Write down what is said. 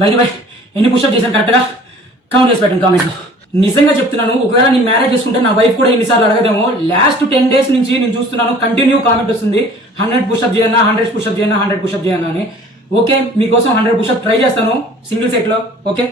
బై ఎన్ని పుషప్ చేశాను కరెక్ట్గా కౌంట్ చేసి పెట్టండి కామెంట్లో. నిజంగా చెప్తున్నాను, ఒకవేళ నేను మ్యారేజ్ చేసుకుంటే నా వైఫ్ కూడా ఎన్నిసార్లు అడగదేమో. లాస్ట్ 10 days నుంచి నేను చూస్తున్నాను, కంటిన్యూ కామెంట్ వస్తుంది 100 పుషప్ చేయన్నా, 100 పుషప్ చేయన్నా, 100 పుషప్ చేయన్నా అని. ఓకే, మీకోసం 100 పుషప్ ట్రై చేస్తాను సింగిల్ సెట్లో. ఓకే.